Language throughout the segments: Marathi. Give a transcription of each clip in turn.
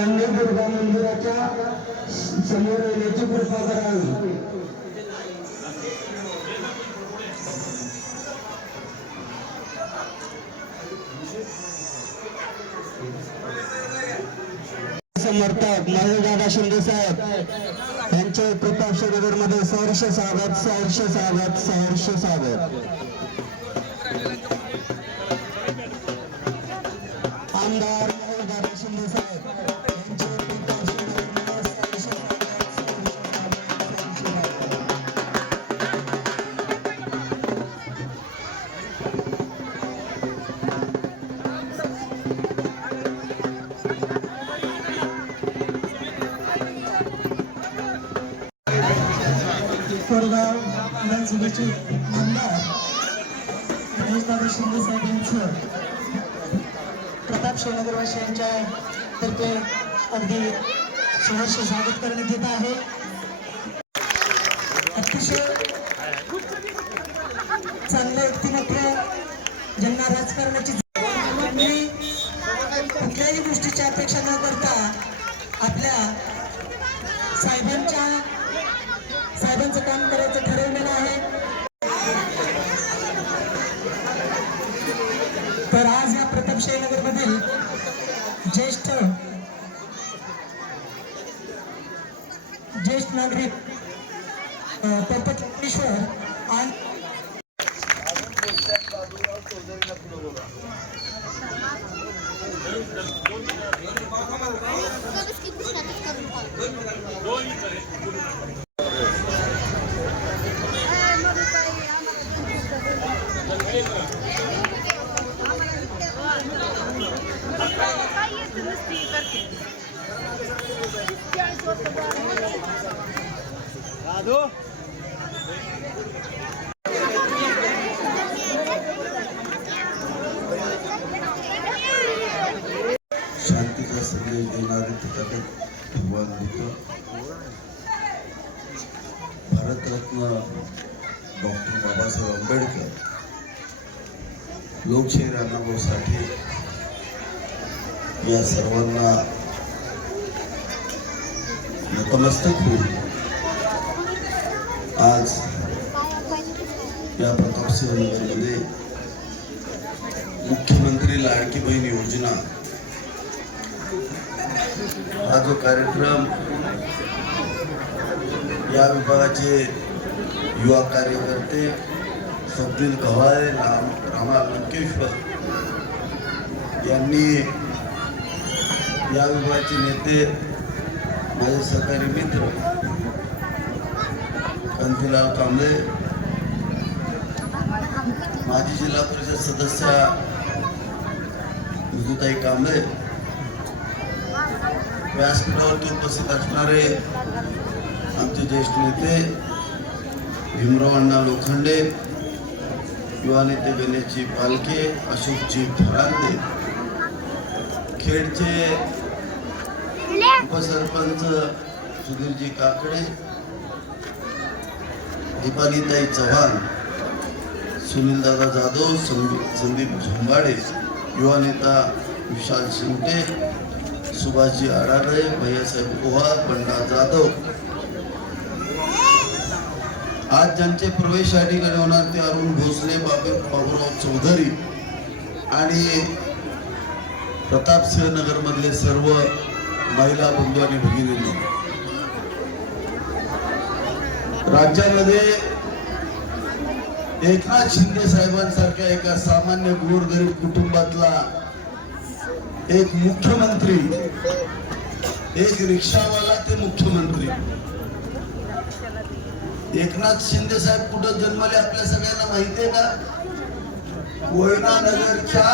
सगळ्यांनी दुर्गा मंदिराच्या समोर येण्याची कृपा करावी समर्थक माझे दादा शिंदे साहेब यांचे प्रतापनगरमध्ये सहर्ष स्वागत सहर्ष स्वागत सहर्ष स्वागत. आमदार गणेशदादा शिंदे साहेब यांचं प्रताप शिवनगरवासी यांच्या तर्फे अगदी सहर्ष स्वागत करण्यात येत आहे. अतिशय चांगलं व्यक्तिमत्व ज्यांना राजकारणाची कुठल्याही गोष्टीची अपेक्षा न करता आपल्या नागरिक अं, पंकज आणि भारतरत्न डॉक्टर बाबासाहेब आंबेडकर लोकशाही अण्णाभाऊ साठे या सर्वांना नतमस्तक होऊन आज या प्रतापसिंह नगरमध्ये मुख्यमंत्री लाडकी बहीण योजना हा जो कार्यक्रम या विभागाचे युवा कार्यकर्ते स्वप्नील गव्हाळे राम रामा लंकेश्वर यांनी या विभागाचे नेते माझे सहकारी मित्र कांतीलाल कांबळे माजी जिल्हा परिषद सदस्य विजूताई कांबळे व्यासपीठावरती उपस्थित असणारे आमचे ज्येष्ठ नेते भीमराव अण्णा लोखंडे युवा नेते गणेशजी पालके अशोकजी थरांदे खेडचे उपसरपंच सुधीरजी काकडे दीपालीताई चव्हाण सुनीलदादा जाधव संदीप संदीप झोंबाडे युवा नेता विशाल शिंगटे सुभाषजी आडारे भैयासाहेब पोहार पंडा जाधव आज ज्यांचे प्रवेश या ठिकाणी होणार ते अरुण भोसले बाबे बाबूराव चौधरी आणि प्रतापसिंह नगर मधले सर्व महिला बंधू आणि भगिनींनी. राज्यामध्ये एकनाथ शिंदे साहेबांसारख्या एका सामान्य गोरगरीब कुटुंबातला एक मुख्यमंत्री एक रिक्षावाला ते मुख्यमंत्री. एकनाथ शिंदे साहेब कुठं जन्मले आपल्या सगळ्यांना माहिती आहे का? कोयना नगरच्या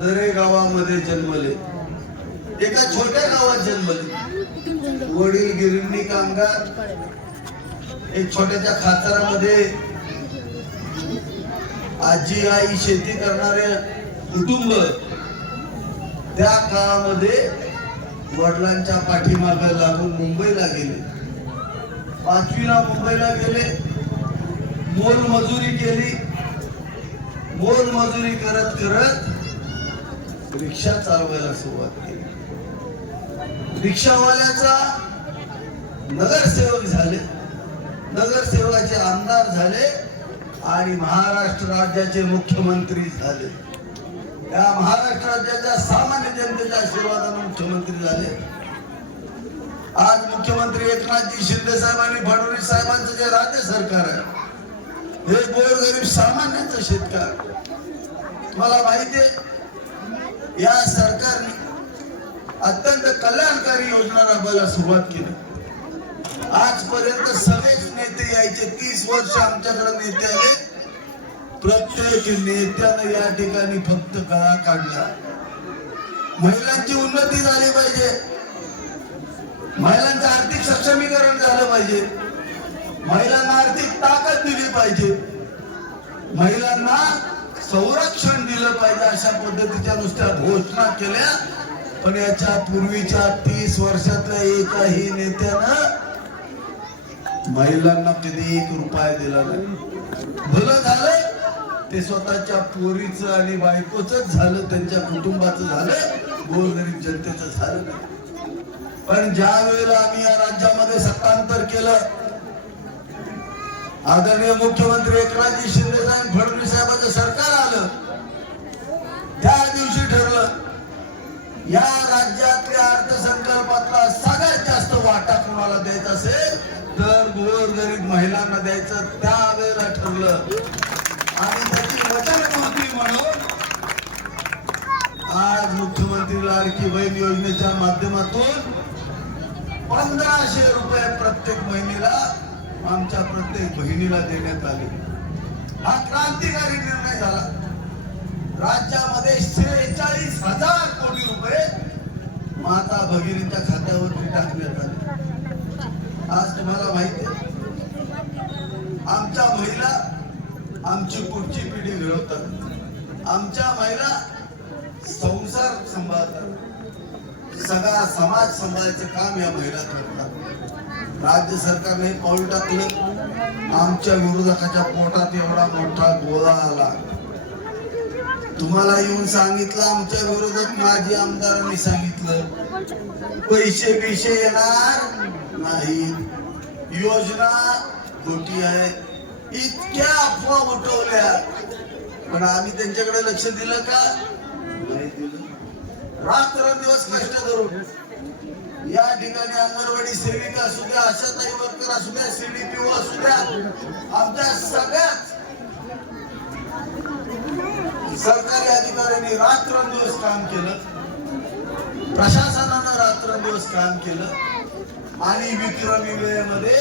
दरे गावामध्ये जन्मले. एका छोट्या गावात जन्मले. वडील गिरणी कामगार. एक छोट्याच्या खाचारामध्ये आजी आई शेती करणारे कुटुंब त्या काळामध्ये वडिलांच्या पाठीमागे लागून मुंबईला गेले. पाचवीला मुंबईला गेले. मोल मजुरी केली. मोल मजुरी करत करत रिक्षा चालवायला सुरुवात केली. रिक्षावाल्याचा नगरसेवक झाले. नगरसेवकाचे आमदार झाले आणि महाराष्ट्र राज्याचे मुख्यमंत्री झाले. या महाराष्ट्र राज्याच्या सामान्य जनतेच्या आशीर्वादाने मुख्यमंत्री झाले. आज मुख्यमंत्री एकनाथजी शिंदे साहेब आणि फडणवीस साहेबांचं जे राज्य सरकार आहे हे गोरगरीब सामान्यांचं शेतकरी. मला माहिती आहे या सरकारने अत्यंत कल्याणकारी योजना राबवायला सुरुवात केली. आजपर्यंत सगळेच नेते यायचे तीस वर्ष आमच्याकडे नेते आले. प्रत्येक नेत्यानं या ठिकाणी फक्त गळा काढला. महिलांची उन्नती झाली पाहिजे. महिलांचं आर्थिक सक्षमीकरण झालं पाहिजे. महिलांना आर्थिक ताकद दिली पाहिजे. महिलांना संरक्षण दिलं पाहिजे अशा पद्धतीच्या नुसत्या घोषणा केल्या पण याच्या पूर्वीच्या तीस वर्षातल्या एकाही नेत्यानं महिलांना कधी एक रुपया दिला नाही. भलं झालं ते स्वतःच्या पोरीचं आणि बायकोच झालं त्यांच्या कुटुंबाचं झालं गोरगरीब जनतेचं झालं नाही. पण ज्या वेळेला आम्ही या राज्यामध्ये सत्तांतर केलं आदरणीय मुख्यमंत्री एकनाथजी शिंदे साहेब फडणवीस साहेबांचं सरकार आलं त्या दिवशी ठरलं या राज्यातल्या अर्थसंकल्पातला सगळ्यात जास्त वाटा कोणाला द्यायचा असेल तर गोरगरीब महिलांना द्यायचं. त्यावेळेला ठरलं. आणि त्याची वचनपूर्ती म्हणून आज मुख्यमंत्री लाडकी बहीण योजनेच्या माध्यमातून पंधराशे रुपये प्रत्येक महिन्याला आमच्या प्रत्येक बहिणीला देण्यात आले. हा क्रांतिकारी निर्णय झाला. राज्यामध्ये शेहेचाळीस हजार कोटी रुपये माता भगिनीच्या खात्यावरती टाकण्यात आले. आज तुम्हाला माहिती आहे आमच्या महिला आमची पुढची पिढी घडवतात. आमच्या महिला संसार सांभाळतात. सगळा समाज सांभाळायचं काम या महिला करतात. राज्य सरकारने पाऊल टाकलं. आमच्या विरोधकाच्या पोटात एवढा मोठा गोळा आला. तुम्हाला येऊन सांगितलं आमच्या विरोधात माजी आमदारांनी सांगितलं. पैसे बिशे येणार नाही योजना खोटी आहे. इतक्या अफवा उठवल्या. पण आम्ही त्यांच्याकडे लक्ष दिलं का? रात्र दिवस कष्ट करून या ठिकाणी अंगणवाडी सेविका असू द्या आशाताई वर्कर असू द्या सीडीपीओ असू द्या आमच्या सगळ्याच सरकारी अधिकाऱ्यांनी रात्रंदिवस काम केलं. प्रशासनानं रात्रंदिवस काम केलं. आणि विक्रमी वेळेमध्ये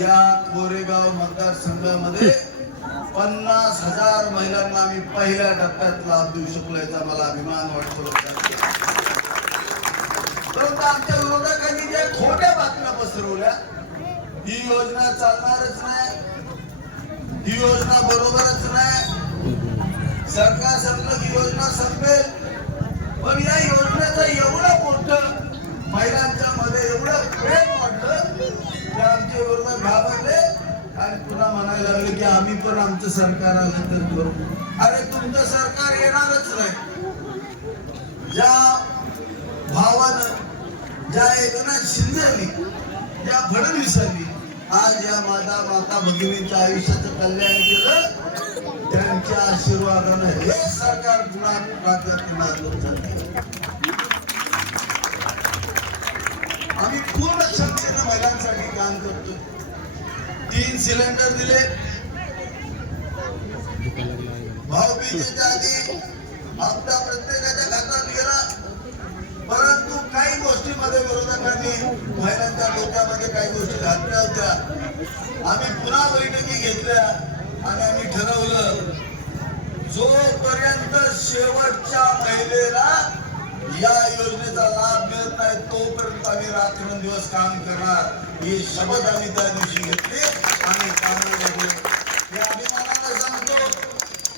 या कोरेगाव मतदारसंघामध्ये पन्नास हजार महिलांना आम्ही पहिल्या टप्प्यात लाभ देऊ शकलो याचा मला अभिमान वाटतो. परंतु आमच्या विरोधकांनी ज्या खोट्या बातम्या पसरवल्या ही योजना चालणारच नाही. ही योजना बरोबरच नाही. सरकार संपलं की योजना संपेल. पण या योजनेचं एवढं मोठं महिलांच्या मध्ये एवढं प्रेम वाटलं की आमचे विरोधक घाबरले. म्हणायला लागले की आम्ही पण आमचं सरकार आलं तर करू. अरे तुमचं सरकार येणारच नाही. ज्या भावानं ज्या एकनाथ शिंदेनी ज्या फडणवीसांनी आज या माता माता भगिनीच्या आयुष्याचं कल्याण केलं त्यांच्या आशीर्वादानं हे सरकार पुन्हा राज्यात नांदत आम्ही पूर्ण क्षमतेनं महिलांसाठी काम करतो तीन सिलेंडर दिले. भाऊबीजेच्या आधी हप्ता प्रत्येकाच्या खात्यात गेला. परंतु काही गोष्टीमध्ये विरोधकांनी महिलांच्या डोक्यामध्ये काही गोष्टी घातल्या होत्या. आम्ही पुन्हा बैठकी घेतल्या आणि आम्ही ठरवलं जोपर्यंत शेवटच्या महिलेला या योजनेचा लाभ मिळत नाही तोपर्यंत आम्ही रात्रंदिवस काम करणार. ही शपथ आम्ही त्या दिवशी घेतली. आणि कामाला या अभिमानानं सांगतो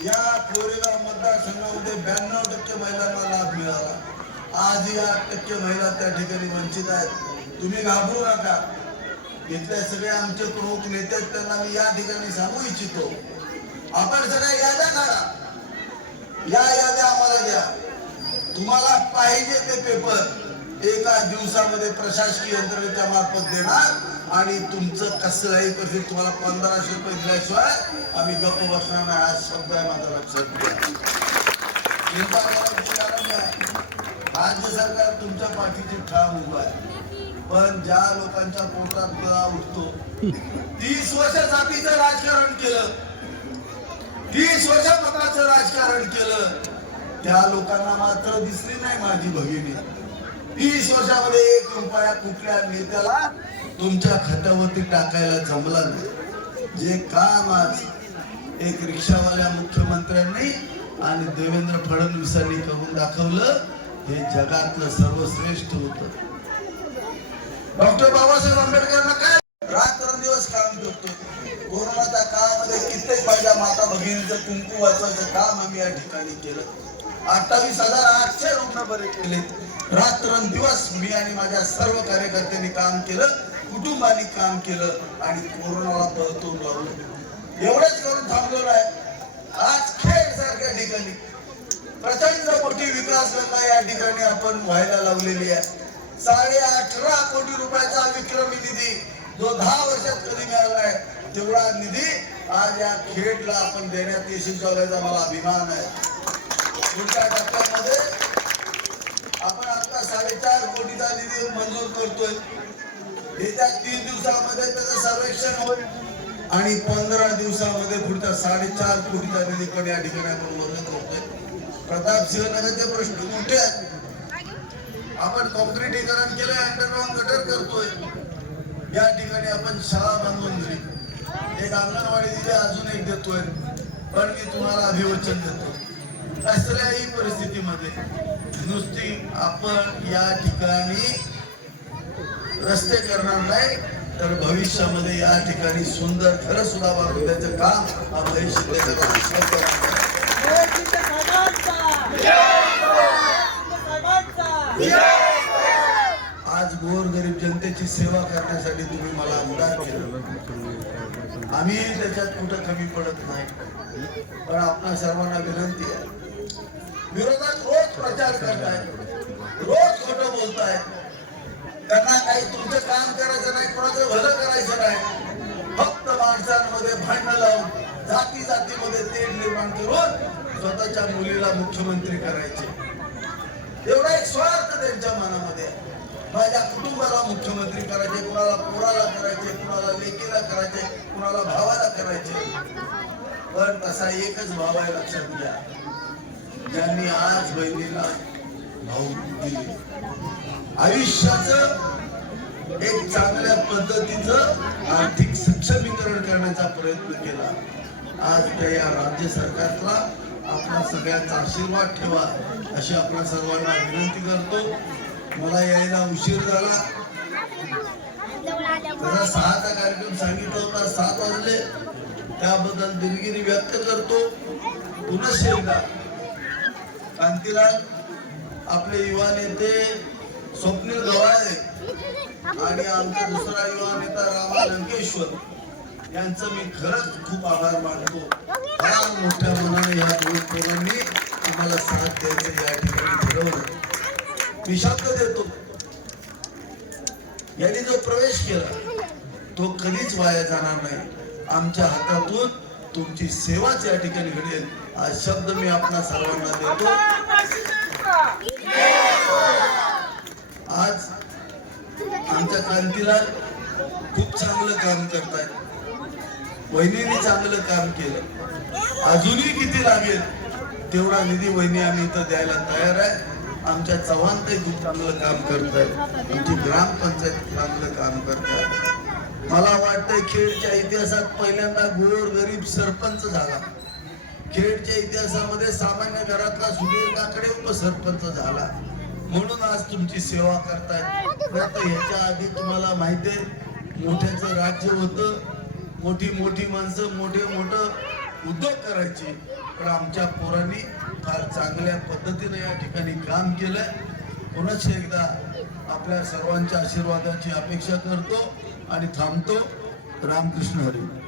या कोरेगाव मतदारसंघामध्ये ब्याण्णव टक्के महिलांना लाभ मिळाला. आजही आठ टक्के महिला त्या ठिकाणी वंचित आहेत. तुम्ही घाबरू नका. इथले सगळे आमचे प्रमुख नेते त्यांना मी या ठिकाणी सांगू इच्छितो. आपण सगळ्या याद्या काढा. या याद्या आम्हाला द्या. तुम्हाला पाहिजे ते पेपर एका दिवसामध्ये प्रशासकीय यंत्रणेच्या मार्फत देणार आणि तुमचं कसं आहे करतील तुम्हाला पंधराशे रुपये दिल्याशिवाय आम्ही गप्प बसणार नाही. हा शब्द आहे माझा लक्षात. घ्या राज्य सरकार तुमच्या पाठीची ठाम उभा आहे. पण ज्या लोकांच्या पोटात गळा उठतो तीस वर्ष जातीचं राजकारण केलं तीस वर्ष मताचं राजकारण केलं त्या लोकांना मात्र दिसली नाही माझी भगिनी. वीस वर्षामध्ये एक रुपया कुठल्या नेत्याला तुमच्या खात्यावरती टाकायला जमला नाही. जे काम आज एक रिक्षावाल्या मुख्यमंत्र्यांनी आणि देवेंद्र फडणवीसांनी करून दाखवलं हे जगातलं सर्वश्रेष्ठ होत. डॉक्टर बाबासाहेब आंबेडकरांना काय रात्रंदिवस काम करतो कोरोनाच्या काळामध्ये कित्येक माझ्या माता भगिनीचं कुंकू वाचवायचं काम आम्ही या ठिकाणी केलं. अठ्ठावीस हजार आठशे रुग्ण बरे केले रात्रंदिवस मी आणि माझ्या सर्व कार्यकर्त्यांनी काम केलं कुटुंबाने काम केलं आणि कोरोनाला पळतून लावलं. एवढंच करून थांबलो नाही आज खेळ सारख्या ठिकाणी. प्रचंड मोठी विकास गंगा या ठिकाणी आपण व्हायला लावलेली आहे. साडे अठरा कोटी रुपयाचा विक्रमी निधी जो दहा वर्षात कधी मिळालाय तेवढा निधी आज या खेडला आपण देण्यात यशस्वी झाल्याचा मला अभिमान आहे. पुढच्या टप्प्यामध्ये आपण आता साडेचार कोटीचा निधी मंजूर करतोय. येत्या तीन दिवसामध्ये त्याचं सर्वेक्षण होईल. आणि पंधरा दिवसामध्ये पुढचा साडेचार कोटीचा निधी पण या ठिकाणी आपण वर्ग करतोय. प्रताप नगरचे प्रश्न मोठे आहेत. आपण कॉन्क्रिटीकरण केलंय अंडरग्राऊंड गटर करतोय. या ठिकाणी आपण शाळा बांधून दिली. एक अंगणवाडी दिली अजून एक देतोय. पण मी तुम्हाला अभिवचन देतो. कसल्याही परिस्थितीमध्ये नुसती आपण या ठिकाणी रस्ते करणार नाही तर भविष्यामध्ये या ठिकाणी सुंदर खरं सुद्धा बांधून काम आपल्या शिंदे आज गोरगरीब जनतेची सेवा करण्यासाठी तुम्ही मला आमदार केलं आम्ही त्याच्यात कुठं कमी पडत नाही पण आपल्या सर्वांना विनंती आहे. विरोधात रोज प्रचार करताय. रोज खोटं बोलताय. त्यांना काही तुमचं काम करायचं नाही कोणाचं भलं करायचं नाही. फक्त माणसांमध्ये भांडण लावून जाती जातीमध्ये तेढ निर्माण करून स्वतःच्या मुलीला मुख्यमंत्री करायचे. एवढा एक स्वार्थ त्यांच्या मनामध्ये. माझ्या कुटुंबाला मुख्यमंत्री करायचे कुणाला पोराला करायचे कुणाला लेकीला करायचे कुणाला भावाला करायचे. पण तसा एकच भाव आहे लक्षात घ्या. ज्यांनी आज बहिणीला भाऊ दिले. आयुष्याचं एक चांगल्या पद्धतीचं आर्थिक सक्षमीकरण करण्याचा प्रयत्न केला. आज त्या या राज्य सरकारला आपला सगळ्यांचा आशीर्वाद ठेवा अशी आपल्या सर्वांना विनंती करतो. मला यायला उशीर झाला. जरा सहाचा कार्यक्रम सांगितला होता सात वाजले. त्याबद्दल दिलगिरी व्यक्त करतो. पुनश्च एकदा कांतीलाल आपले युवा नेते स्वप्नील गवाळे आणि आमचा दुसरा युवा नेता रामा लंकेश्वर यांचं मी खरंच खूप आभार मानतो. फार मोठ्या मनाने या दोन पोरांनी तुम्हाला साथ द्यायचं या ठिकाणी ठरवलं. मी शब्द देतो. यांनी जो प्रवेश केला तो कधीच वाया जाणार नाही. आमच्या हातातून तुमची सेवाच या ठिकाणी घडेल. हा शब्द मी आपल्या सर्वांना देतो. आज आमच्या क्रांतीला खूप चांगलं काम करतायत वहिनीने चांगलं काम केलं. अजूनही किती लागेल तेवढा निधी वहिनी आम्ही इथं द्यायला तयार आहे. आमच्या चव्हाण ते खूप चांगलं काम करतायत. आमची ग्रामपंचायत चांगलं काम करतायत. मला वाटतंय खेडच्या इतिहासात पहिल्यांदा गोर गरीब सरपंच झाला. खेडच्या इतिहासामध्ये सामान्य घरातला सुधीर काकडे उपसरपंच झाला. म्हणून आज तुमची सेवा करतायत. आता ह्याच्या आधी तुम्हाला माहिती आहे मोठ्याचं राज्य होतं. मोठी मोठी माणसं मोठे मोठं उद्योग करायचे. पण आमच्या पोरांनी फार चांगल्या पद्धतीने या ठिकाणी काम केलंय. पुनश्च एकदा आपल्या सर्वांच्या आशीर्वादाची अपेक्षा करतो. आणि थांबतो. रामकृष्ण हरी.